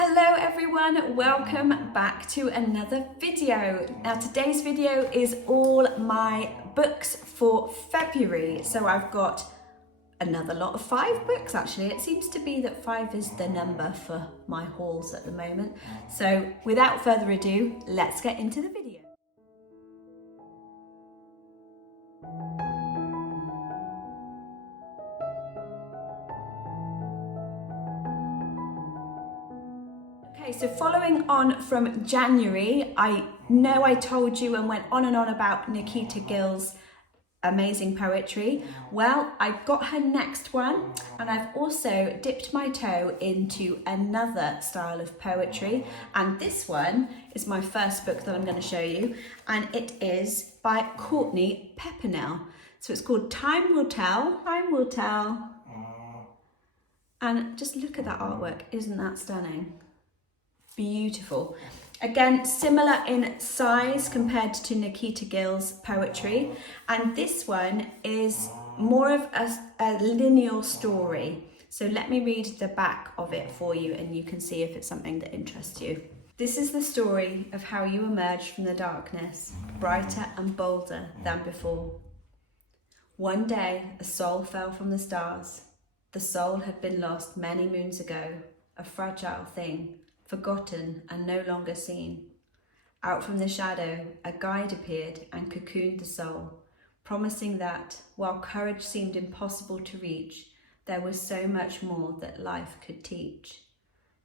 Hello everyone, welcome back to another video. Now today's video is all my books for February. So I've got another lot of 5 books actually. It seems to be that 5 is the number for my hauls at the moment. So without further ado, let's get into the video. So following on from January, I know I told you and went on and on about Nikita Gill's amazing poetry. Well, I've got her next one, and I've also dipped my toe into another style of poetry, and this one is my first book that I'm going to show you, and it is by Courtney Peppernell. So it's called Time Will Tell. Time Will Tell. And just look at that artwork, isn't that stunning? Beautiful. Again, similar in size compared to Nikita Gill's poetry, and this one is more of a lineal story. So let me read the back of it for you and you can see if it's something that interests you. This is the story of how you emerged from the darkness, brighter and bolder than before. One day, a soul fell from the stars. The soul had been lost many moons ago, a fragile thing, forgotten and no longer seen. Out from the shadow, a guide appeared and cocooned the soul, promising that, while courage seemed impossible to reach, there was so much more that life could teach.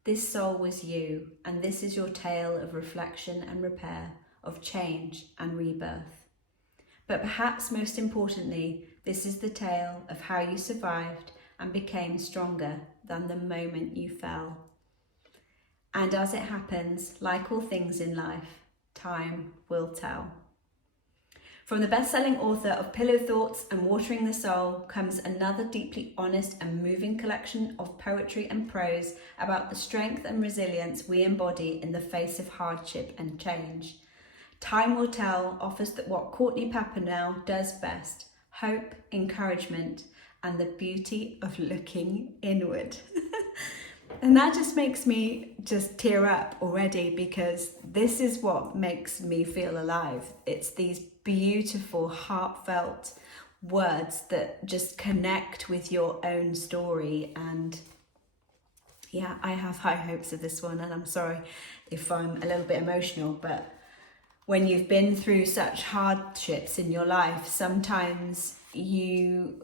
This soul was you, and this is your tale of reflection and repair, of change and rebirth. But perhaps most importantly, this is the tale of how you survived and became stronger than the moment you fell. And as it happens, like all things in life, time will tell. From the best-selling author of Pillow Thoughts and Watering the Soul comes another deeply honest and moving collection of poetry and prose about the strength and resilience we embody in the face of hardship and change. Time Will Tell offers that what Courtney Peppernell does best: hope, encouragement, and the beauty of looking inward. And that just makes me just tear up already, because this is what makes me feel alive. It's these beautiful, heartfelt words that just connect with your own story. And yeah, I have high hopes of this one, and I'm sorry if I'm a little bit emotional, but when you've been through such hardships in your life, sometimes you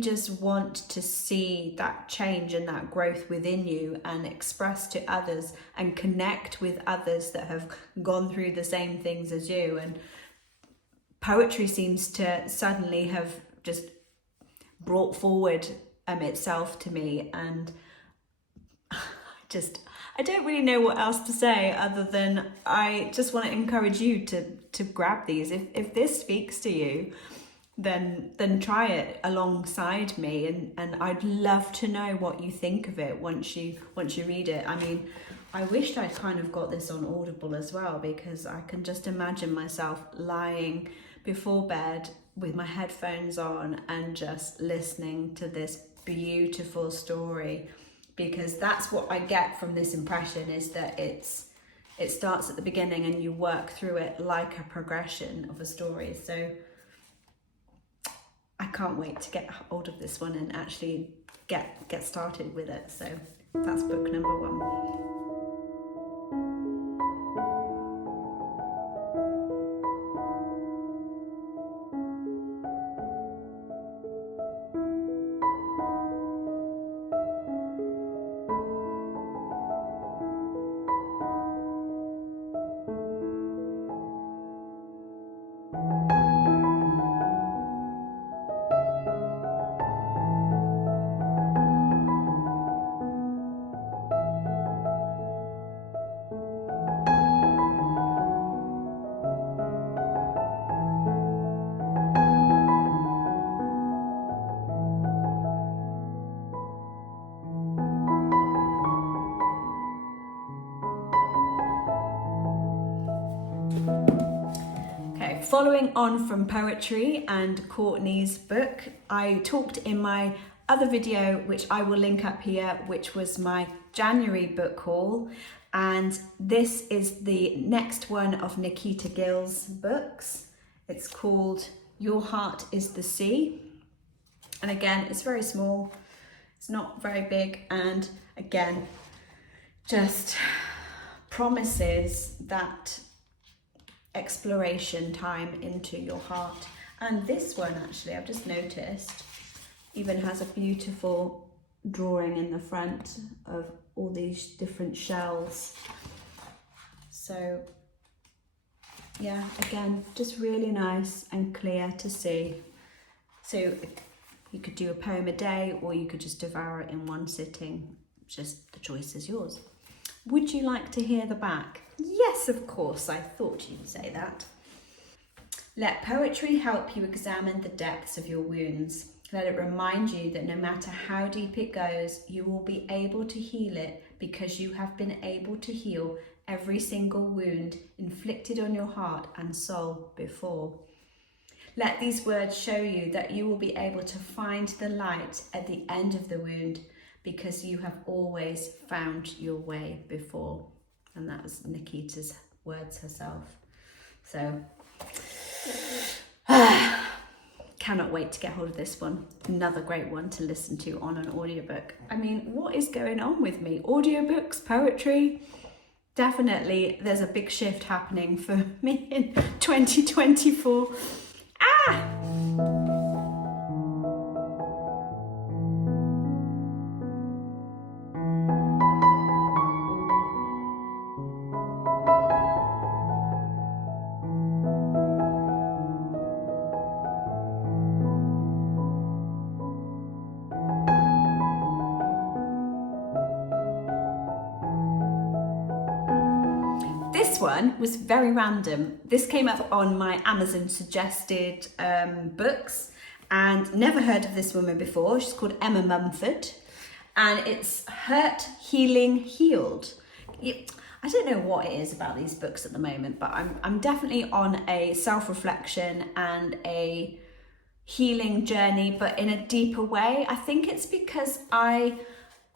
just want to see that change and that growth within you and express to others and connect with others that have gone through the same things as you. And poetry seems to suddenly have just brought forward itself to me, and I don't really know what else to say other than I just want to encourage you to grab these. If this speaks to you, then try it alongside me, and I'd love to know what you think of it once you read it. I mean, I wished I'd kind of got this on Audible as well, because I can just imagine myself lying before bed with my headphones on and just listening to this beautiful story, because that's what I get from this impression, is that it starts at the beginning and you work through it like a progression of a story. So I can't wait to get hold of this one and actually get started with it. So that's book number 1. Following on from poetry and Courtney's book, I talked in my other video, which I will link up here, which was my January book haul, and this is the next one of Nikita Gill's books. It's called Your Heart is the Sea. And again, it's very small, it's not very big, and again, just promises that exploration time into your heart. And this one, actually, I've just noticed, even has a beautiful drawing in the front of all these different shells. So yeah, again, just really nice and clear to see. So you could do a poem a day, or you could just devour it in one sitting. Just the choice is yours. Would you like to hear the back? Yes, of course, I thought you'd say that. Let poetry help you examine the depths of your wounds. Let it remind you that no matter how deep it goes, you will be able to heal it because you have been able to heal every single wound inflicted on your heart and soul before. Let these words show you that you will be able to find the light at the end of the wound because you have always found your way before. And that was Nikita's words herself. So, cannot wait to get hold of this one. Another great one to listen to on an audiobook. I mean, what is going on with me? Audiobooks, poetry. Definitely there's a big shift happening for me in 2024. This one was very random. This came up on my Amazon suggested books, and never heard of this woman before. She's called Emma Mumford, and it's Hurt, Healing, Healed. I don't know what it is about these books at the moment, but I'm definitely on a self-reflection and a healing journey, but in a deeper way. I think it's because I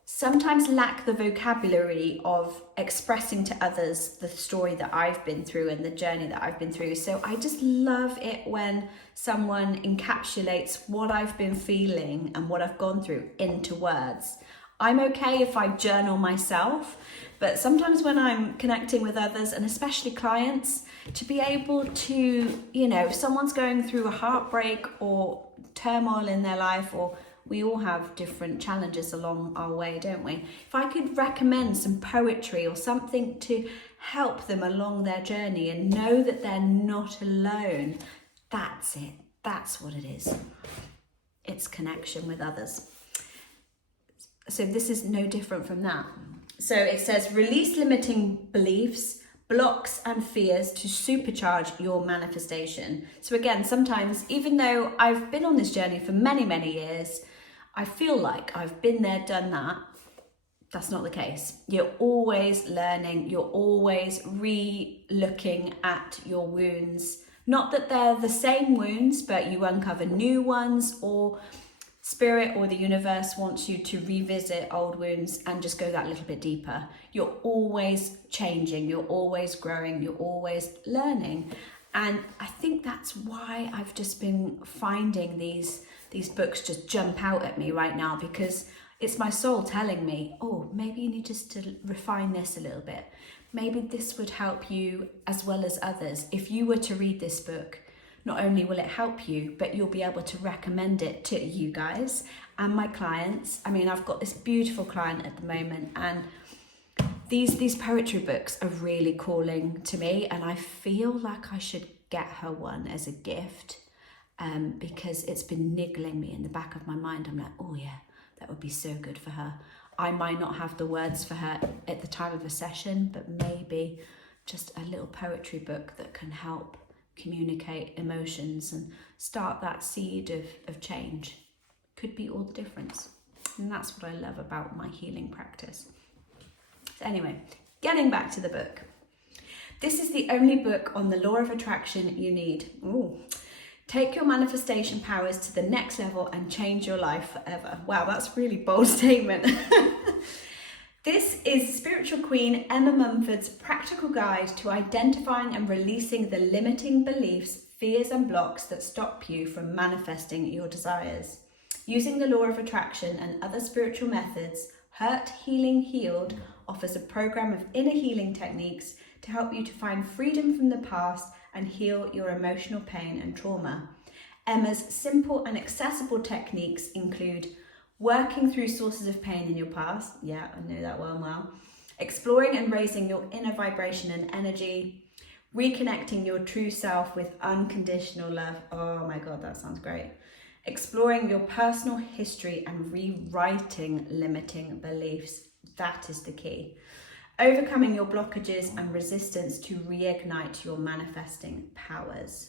sometimes lack the vocabulary of expressing to others the story that I've been through and the journey that I've been through. So I just love it when someone encapsulates what I've been feeling and what I've gone through into words. I'm okay if I journal myself, but sometimes when I'm connecting with others, and especially clients, to be able to, if someone's going through a heartbreak or turmoil in their life, or we all have different challenges along our way, don't we? If I could recommend some poetry or something to help them along their journey and know that they're not alone, that's it. That's what it is. It's connection with others. So this is no different from that. So it says, release limiting beliefs, blocks and fears to supercharge your manifestation. So again, sometimes, even though I've been on this journey for many, many years, I feel like I've been there, done that. That's not the case. You're always learning. You're always re-looking at your wounds. Not that they're the same wounds, but you uncover new ones, or Spirit or the universe wants you to revisit old wounds and just go that little bit deeper. You're always changing, you're always growing, you're always learning. And I think that's why I've just been finding these books just jump out at me right now, because it's my soul telling me, oh, maybe you need just to refine this a little bit. Maybe this would help you as well as others. If you were to read this book, not only will it help you, but you'll be able to recommend it to you guys and my clients. I mean, I've got this beautiful client at the moment, and these poetry books are really calling to me, and I feel like I should get her one as a gift, because it's been niggling me in the back of my mind. I'm like, oh yeah, that would be so good for her. I might not have the words for her at the time of a session, but maybe just a little poetry book that can help communicate emotions and start that seed of change could be all the difference. And that's what I love about my healing practice. So anyway, getting back to the book. This is the only book on the law of attraction you need. Ooh. Take your manifestation powers to the next level and change your life forever. Wow, that's a really bold statement. This is Spiritual Queen Emma Mumford's practical guide to identifying and releasing the limiting beliefs, fears and blocks that stop you from manifesting your desires. Using the law of attraction and other spiritual methods, Hurt Healing Healed offers a program of inner healing techniques to help you to find freedom from the past and heal your emotional pain and trauma. Emma's simple and accessible techniques include working through sources of pain in your past, yeah, I know that well, exploring and raising your inner vibration and energy, reconnecting your true self with unconditional love, oh my God, that sounds great, exploring your personal history and rewriting limiting beliefs, that is the key, overcoming your blockages and resistance to reignite your manifesting powers.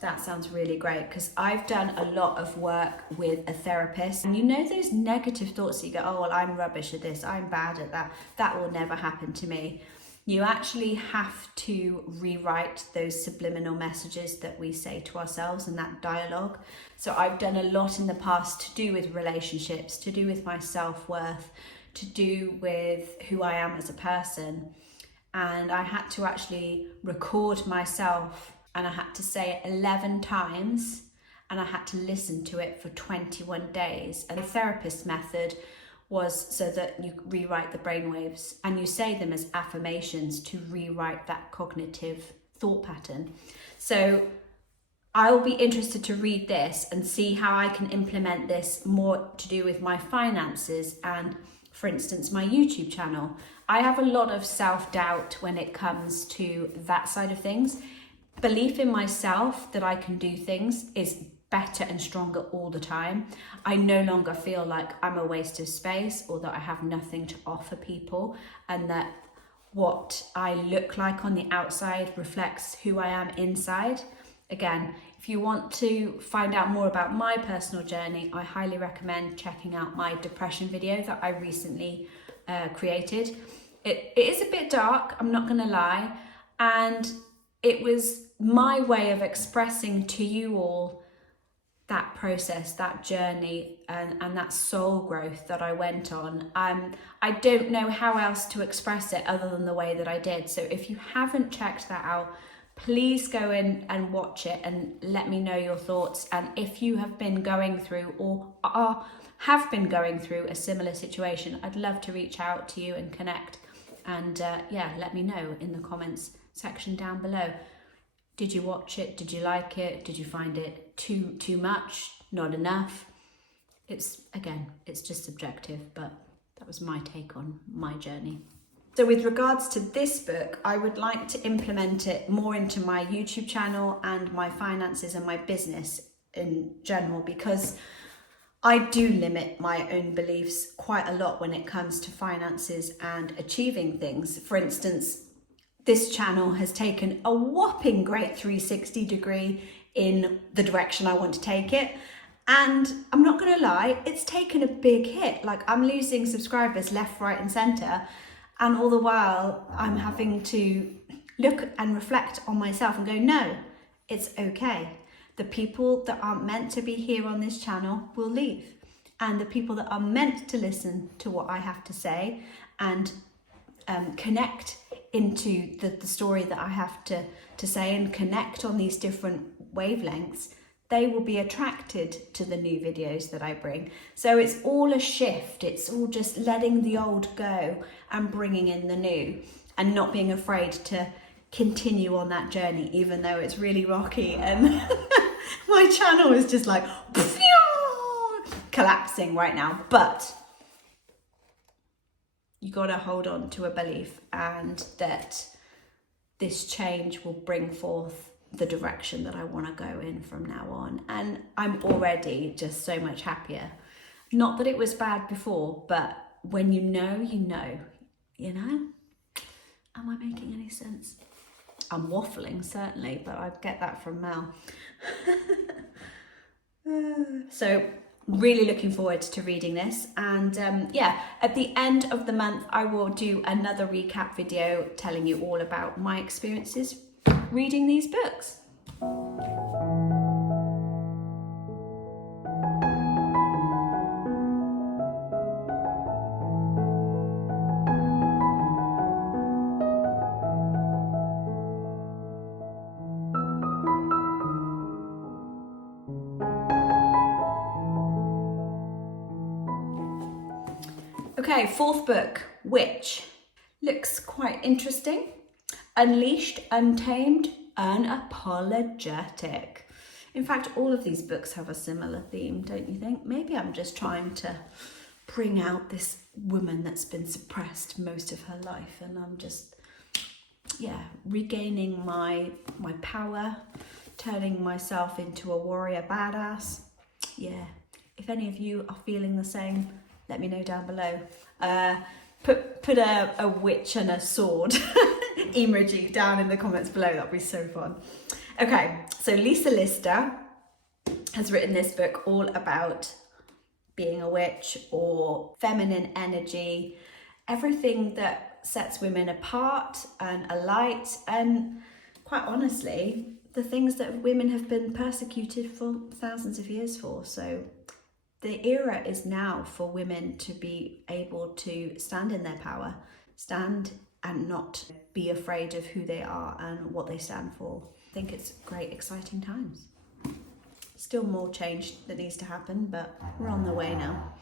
That sounds really great, because I've done a lot of work with a therapist, and you know those negative thoughts that you go, oh well, I'm rubbish at this, I'm bad at that, that will never happen to me. You actually have to rewrite those subliminal messages that we say to ourselves in that dialogue. So I've done a lot in the past to do with relationships, to do with my self-worth, to do with who I am as a person. And I had to actually record myself, and I had to say it 11 times, and I had to listen to it for 21 days. And the therapist method was so that you rewrite the brainwaves and you say them as affirmations to rewrite that cognitive thought pattern. So I'll be interested to read this and see how I can implement this more to do with my finances and, for instance, my YouTube channel. I have a lot of self-doubt when it comes to that side of things. Belief in myself that I can do things is better and stronger all the time. I no longer feel like I'm a waste of space or that I have nothing to offer people, and that what I look like on the outside reflects who I am inside. Again, if you want to find out more about my personal journey, I highly recommend checking out my depression video that I recently created. It is a bit dark, I'm not gonna lie, and it was my way of expressing to you all that process, that journey, and that soul growth that I went on. I don't know how else to express it other than the way that I did. So if you haven't checked that out, please go in and watch it and let me know your thoughts. And if you have been going through or have been going through a similar situation, I'd love to reach out to you and connect. And yeah, let me know in the comments section down below. Did you watch it? Did you like it? Did you find it too much? Not enough? It's just subjective, but that was my take on my journey. So with regards to this book, I would like to implement it more into my YouTube channel and my finances and my business in general, because I do limit my own beliefs quite a lot when it comes to finances and achieving things. For instance, this channel has taken a whopping great 360 degree in the direction I want to take it. And I'm not gonna lie, it's taken a big hit. Like, I'm losing subscribers left, right and center. And all the while I'm having to look and reflect on myself and go, no, it's okay. The people that aren't meant to be here on this channel will leave. And the people that are meant to listen to what I have to say and connect into the story that I have to say and connect on these different wavelengths, they will be attracted to the new videos that I bring. So it's all a shift. It's all just letting the old go and bringing in the new, and not being afraid to continue on that journey, even though it's really rocky and my channel is just like collapsing right now. But you gotta hold on to a belief, and that this change will bring forth the direction that I want to go in from now on. And I'm already just so much happier. Not that it was bad before, but when you know, you know, you know? Am I making any sense? I'm waffling, certainly, but I get that from Mel. So really looking forward to reading this. And yeah, at the end of the month, I will do another recap video telling you all about my experiences reading these books. Okay, fourth book, Witch. Looks quite interesting. Unleashed, untamed, unapologetic. In fact, all of these books have a similar theme, don't you think? Maybe I'm just trying to bring out this woman that's been suppressed most of her life, and I'm just, regaining my power, turning myself into a warrior badass. Yeah, if any of you are feeling the same, let me know down below. Put a witch and a sword emoji down in the comments below. That'd be so fun. Okay, so Lisa Lister has written this book all about being a witch or feminine energy, everything that sets women apart and alight, and quite honestly, the things that women have been persecuted for thousands of years for. So the era is now for women to be able to stand in their power, stand and not be afraid of who they are and what they stand for. I think it's great, exciting times. Still more change that needs to happen, but we're on the way now.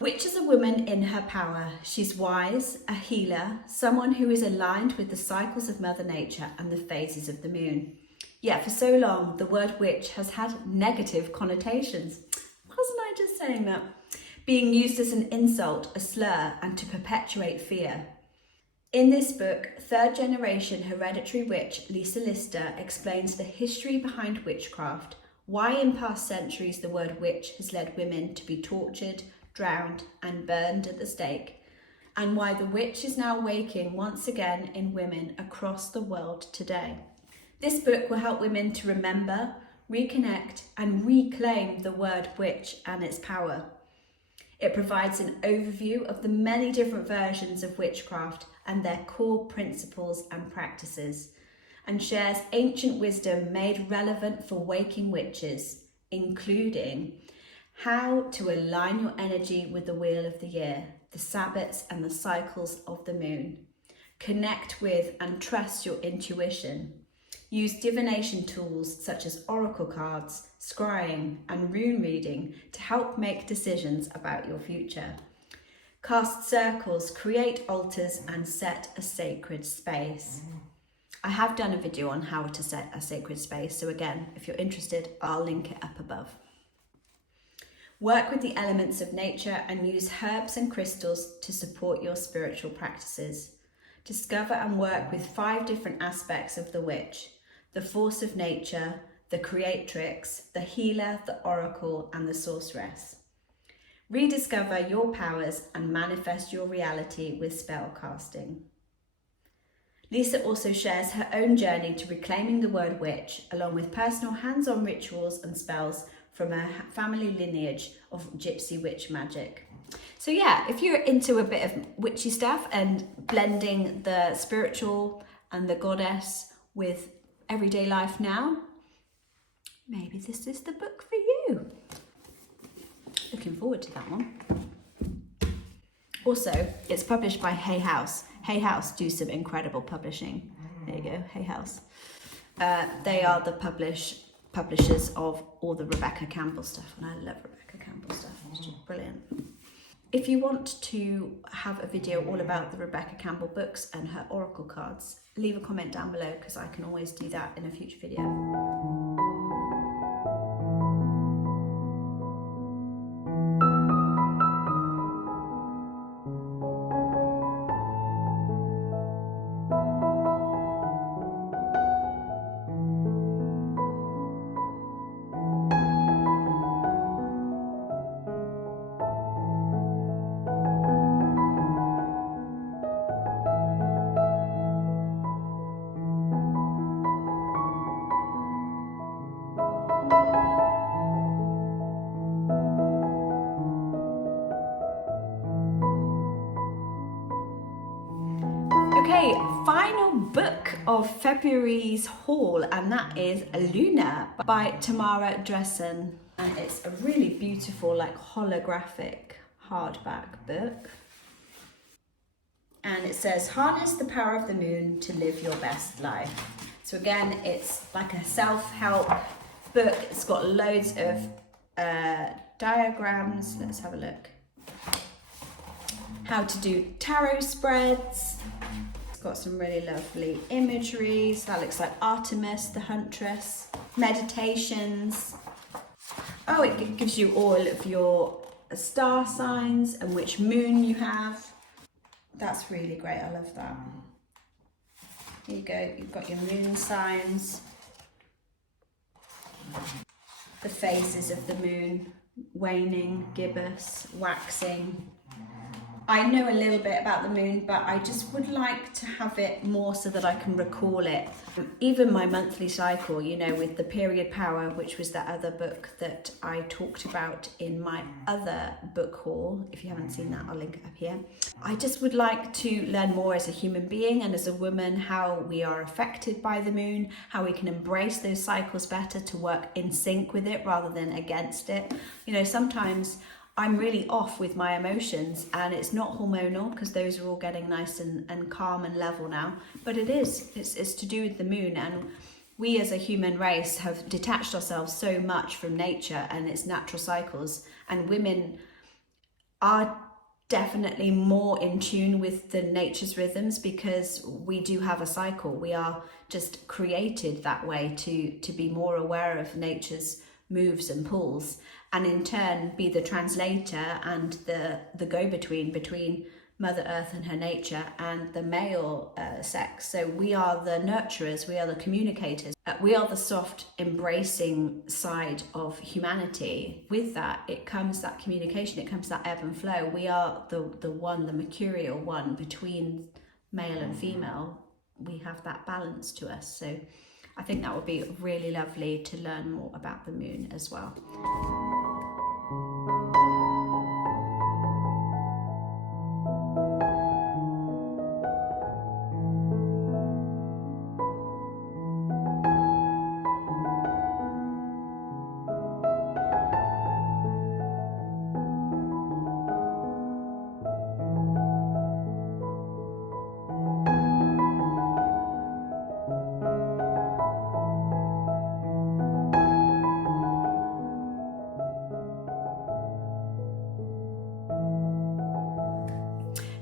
Witch is a woman in her power. She's wise, a healer, someone who is aligned with the cycles of Mother Nature and the phases of the moon. Yet for so long, the word witch has had negative connotations. Wasn't I just saying that? Being used as an insult, a slur, and to perpetuate fear. In this book, third generation hereditary witch Lisa Lister explains the history behind witchcraft, why in past centuries the word witch has led women to be tortured, drowned, and burned at the stake, and why the witch is now waking once again in women across the world today. This book will help women to remember, reconnect, and reclaim the word witch and its power. It provides an overview of the many different versions of witchcraft and their core principles and practices, and shares ancient wisdom made relevant for waking witches, including how to align your energy with the wheel of the year, the Sabbats and the cycles of the moon, connect with and trust your intuition, use divination tools such as oracle cards, scrying, and rune reading to help make decisions about your future. Cast circles, create altars, and set a sacred space. I have done a video on how to set a sacred space, so again, if you're interested, I'll link it up above. Work with the elements of nature and use herbs and crystals to support your spiritual practices. Discover and work with 5 different aspects of the witch: the force of nature, the creatrix, the healer, the oracle, and the sorceress. Rediscover your powers and manifest your reality with spell casting. Lisa also shares her own journey to reclaiming the word witch, along with personal hands-on rituals and spells from her family lineage of gypsy witch magic. So yeah, if you're into a bit of witchy stuff and blending the spiritual and the goddess with everyday life now, maybe this is the book for you. Looking forward to that one. Also, it's published by Hay House. Hay House do some incredible publishing. There you go, Hay House. They are the publishers of all the Rebecca Campbell stuff, and I love Rebecca Campbell stuff. It's just brilliant. If you want to have a video all about the Rebecca Campbell books and her oracle cards, leave a comment down below, because I can always do that in a future video. Okay, final book of February's haul, and that is Luna by Tamara Driessen. And it's a really beautiful, like, holographic hardback book. And it says, harness the power of the moon to live your best life. So again, it's like a self-help book. It's got loads of diagrams. Let's have a look. how to do tarot spreads. It's got some really lovely imagery. So that looks like Artemis, the huntress. Meditations. Oh, it gives you all of your star signs and which moon you have. That's really great, I love that. Here you go, you've got your moon signs. The phases of the moon, waning, gibbous, waxing. I know a little bit about the moon, but I just would like to have it more so that I can recall it. Even my monthly cycle, you know, with the period power, which was that other book that I talked about in my other book haul. If you haven't seen that, I'll link it up here. I just would like to learn more as a human being and as a woman, how we are affected by the moon, how we can embrace those cycles better to work in sync with it rather than against it. You know, sometimes I'm really off with my emotions and it's not hormonal because those are all getting nice and calm and level now, but it's to do with the moon, and we as a human race have detached ourselves so much from nature and its natural cycles, and women are definitely more in tune with the nature's rhythms because we do have a cycle. We are just created that way to be more aware of nature's moves and pulls, and in turn be the translator and the go-between between Mother Earth and her nature and the male sex. So we are the nurturers, we are the communicators, we are the soft embracing side of humanity. With that, it comes that communication, it comes that ebb and flow. We are the one, the mercurial one between male and female. We have that balance to us. So I think that would be really lovely to learn more about the moon as well.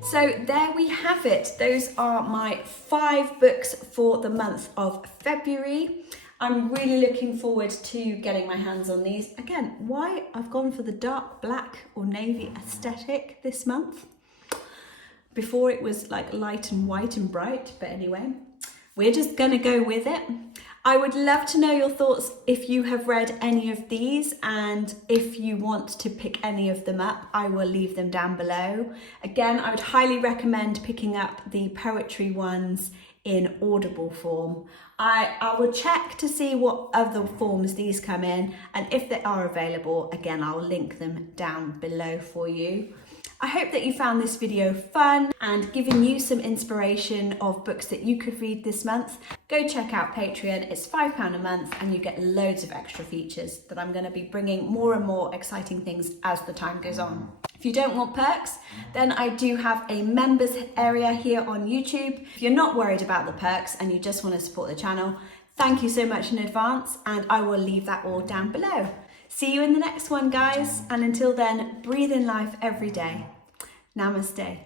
So there we have it. Those are my 5 books for the month of February. I'm really looking forward to getting my hands on these. Again, why I've gone for the dark black or navy aesthetic this month. Before it was like light and white and bright, but anyway, we're just gonna go with it. I would love to know your thoughts if you have read any of these, and if you want to pick any of them up, I will leave them down below. Again, I would highly recommend picking up the poetry ones in Audible form. I will check to see what other forms these come in, and if they are available, again, I'll link them down below for you. I hope that you found this video fun and given you some inspiration of books that you could read this month. Go check out Patreon, it's £5 a month and you get loads of extra features that I'm going to be bringing more and more exciting things as the time goes on. If you don't want perks, then I do have a members area here on YouTube. If you're not worried about the perks and you just want to support the channel, thank you so much in advance, and I will leave that all down below. See you in the next one, guys, and until then, breathe in life every day. Namaste.